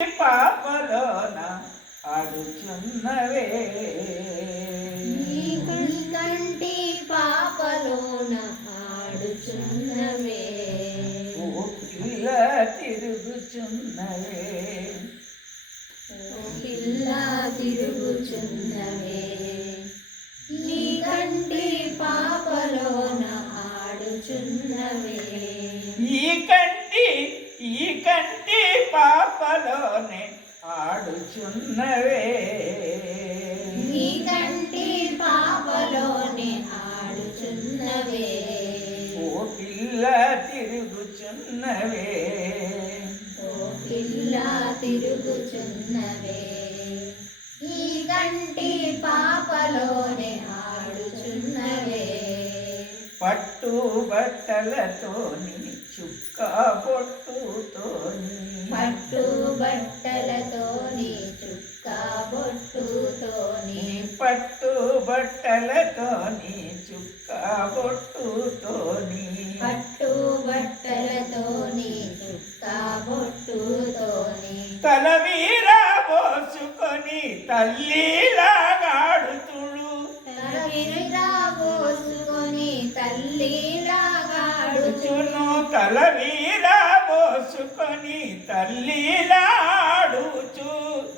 పాపలోన ఆడుచున్నవే నీ కంటి పాపలోన ఆడుచున్నవే ఓ పిల్ల తిరుగుచున్నవే ఓ పిల్ల తిరుగుచున్నవే నీ కంటి పాపలోన ఆడుచున్నవే ఈ కంటి ఈ కంటి పాపలోనే ఆడుచున్నవే. నీ కంటి పాపలోనే ఆడుచున్నవే. ఓ పిల్ల తిరుగుచున్నవే. ఓ పిల్ల తిరుగుచున్నవే. ఈ కంటి పాపలోనే ఆడుచున్నవే. పట్టు బట్టలతోని చుక్క బొట్టుతోని. పట్టు బట్టలతోని చుక్క బొట్టుతోని. పట్టు బట్టలతోని చుక్క బొట్టుతోని తల వీరా పోసుకొని తల్లిలాడుచు.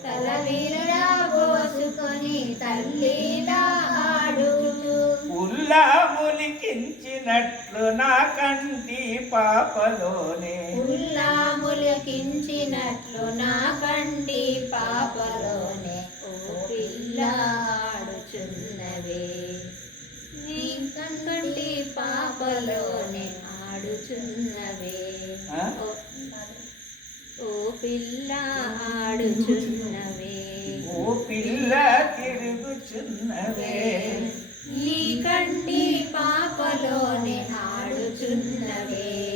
తలవిరుగా పోసుకొని తల్లిలా ఆడుచు ఉల్లా ములికించినట్లు నా కంటి పాపలోనే. ఉల్లా ములికించినట్లు నా కంటి పాపలోనే. ఓ పిల్ల ఆడుచున్నవే నీ కంటి పాపలోనే. ఆడుచున్నవే? ఓ- పిల్ల ఆడుచున్నవే. ఓ పిల్ల తిరుగుచున్నవే. నీ కంటి పాపలోనే ఆడుచున్నవే.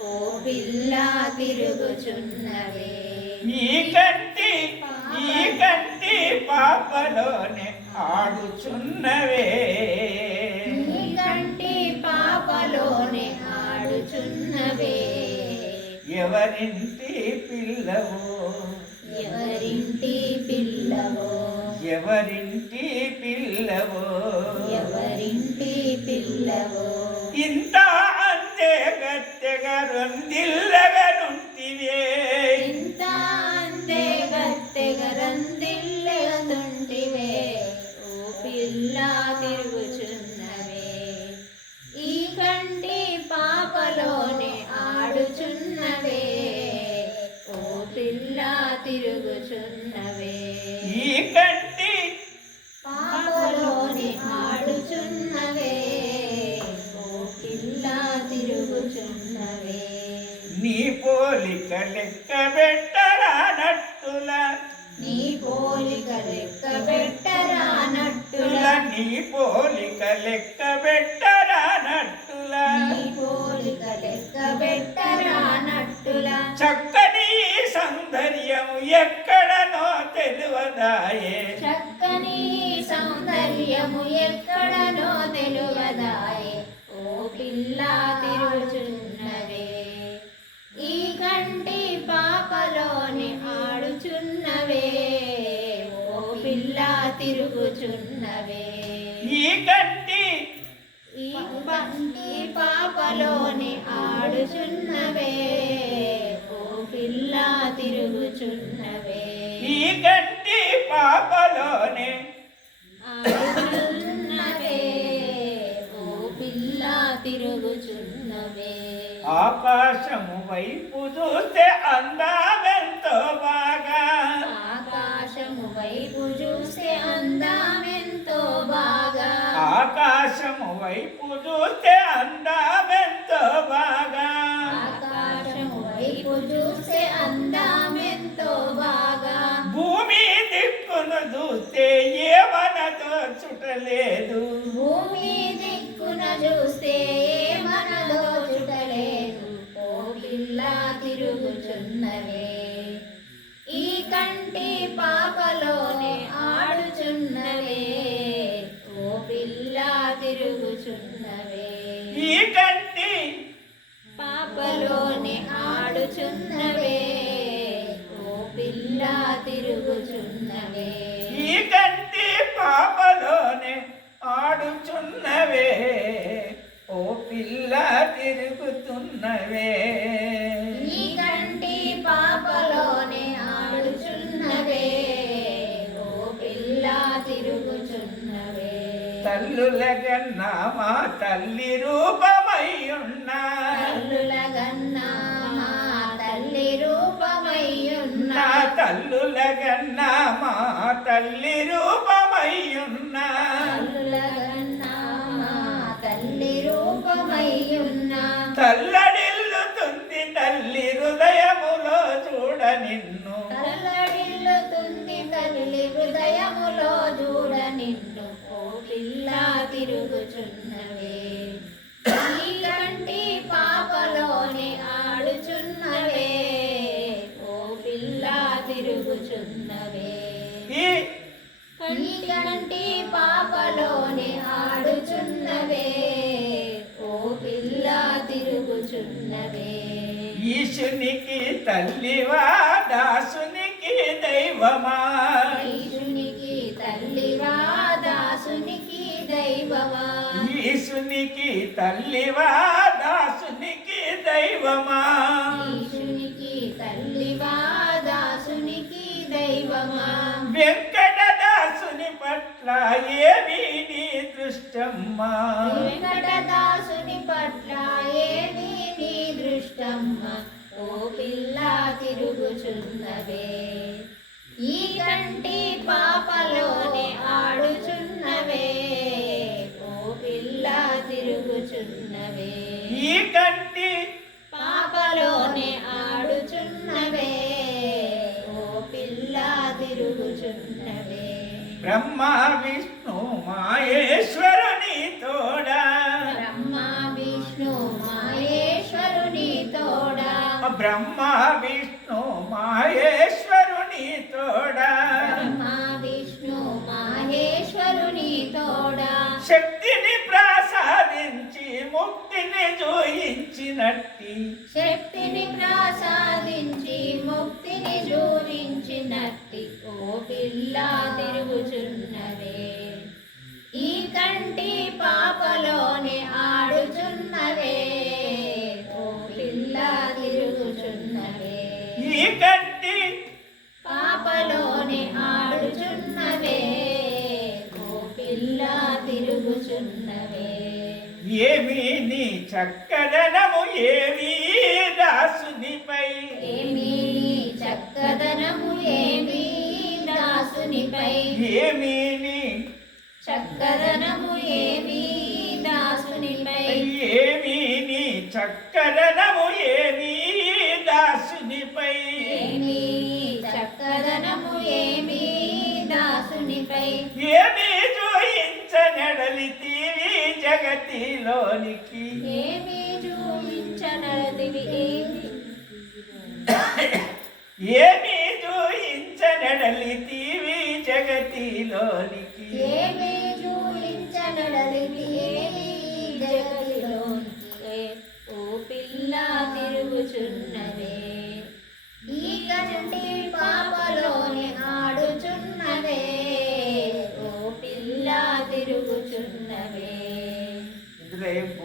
ఓ పిల్ల తిరుగుచున్నవే. ఈ కంటి ఈ కంటి పాపలోనే ఆడుచున్నవే. ఎవరింటి పిల్లవో? ఎవరింటి పిల్లవో? ఎవరింటి పిల్లవో? ఎవరింటి పిల్లవో? ఇంత అంతే గట్టెగా రొందిల్లగా నుంటివే. ఇంత అందే గత్తెగరందిల్లెతుంటివే ఓ పిల్ల తిరుగుచున్నవే. ఈ కంటి పాపలోనే తిరుగుచున్నవే ఈ కంటి పాపలోనే ఆడుచున్నవే. ఓ పిల్ల తిరుగుచున్నవే నీ పోలిక లెక్క పెట్టరానట్టులా నీ పోలిక లెక్క పెట్టరానట్టులా నీ పోలిక లెక్క ఎక్కడనో తెలువదాయే చక్కని సౌందర్యము ఎక్కడనో తెలుగదాయే ఓ పిల్ల తిరుగుచున్నవే ఈ కంటి పాపలోని ఆడుచున్నవే. ఓ పిల్ల తిరుగుచున్నవే. ఈ కంటి ఈ ఈ పాపలోని ఆడుచున్నవే. తిరుగుచున్నవే ఈ కంటి పాపలోనే ఆడుచున్నవే ఓ పిల్ల తిరుగుచున్నవే. ఆకాశము వైపు చూస్తే అందామెంతో బాగా. ఆకాశము వైపు చూస్తే అందామెంతో బాగా. ఆకాశము వైపు చూస్తే అందామెంతో చుట్టలేదు భూమి దిక్కున చూస్తే మనలో చుటలేదు ఓ పిల్ల తిరుగుచున్నవే. ఈ కంటి పాపలోనే ఆడుచున్నవే. ఓ పిల్ల తిరుగుచున్నవే పిల్ల తిరుగుతున్నవే. ఈ కంటి పాపలోనే ఆడుచున్నవే. ఓ పిల్ల తిరుగుచున్నవే. తల్లుల గన్నా మా తల్లి రూపమై ఉన్నా తల్లుల గన్నా మా తల్లి రూపమయ్యున్న. నా తల్లుల గన్నా మా తల్లి నిన్ను. తల్లడిల్లుతుంది తల్లి హృదయములో చూడ నిన్ను ఓ పిల్ల తిరుగుచున్నవే కంటి పాపలోనే ఆడుచున్నవే. ఓ పిల్ల తిరుగుచున్నవే కంటి పాపలోనే ఆడుచున్నవే. ఓ పిల్ల తిరుగుచున్నవే. ఈశునికి తల్లివా? దైవమా? ఈశునికి తల్లివా దాసునికి దైవమా? ఈశునికి తల్లివా దాసునికి దైవమా? ఈశునికి తల్లివా దాసునికి దైవమా? వెంకటదాసుని పట్ల ఏమీ నీ దృష్టమ్మా? వెంకటదాసుని పట్ల ఏమి నీ దృష్టమ్మ? ఓ పిల్ల తిరుగుచున్నవే. ఈ కంటి పాపలో ముక్తిని జోయించినట్టి శక్తిని ప్రసాదించి ముక్తిని జూరించినట్టి ఓ పిల్ల తిరుగుచున్నవే ఈ కంటి పాపలోనే ఆడుచున్నవే ఏమి నీ చక్కదనము? ఏమి దాసునిపై? ఏమీ నీ చక్కదనము? ఏమీ దాసునిపై? ఏమి నీ చక్కదనము? ఏమీ దాసునిపై? ఏమి నీ చక్కదనము? ఏమి దాసునిపై? ఏమీ చక్కదనము? ఏమీ దాసునిపై? ఏమి జగతిలోనికి ఏమీ ఏమి? ఏమి జోయించనడలితీవి జగతిలోనికి. ఏమీ ఓ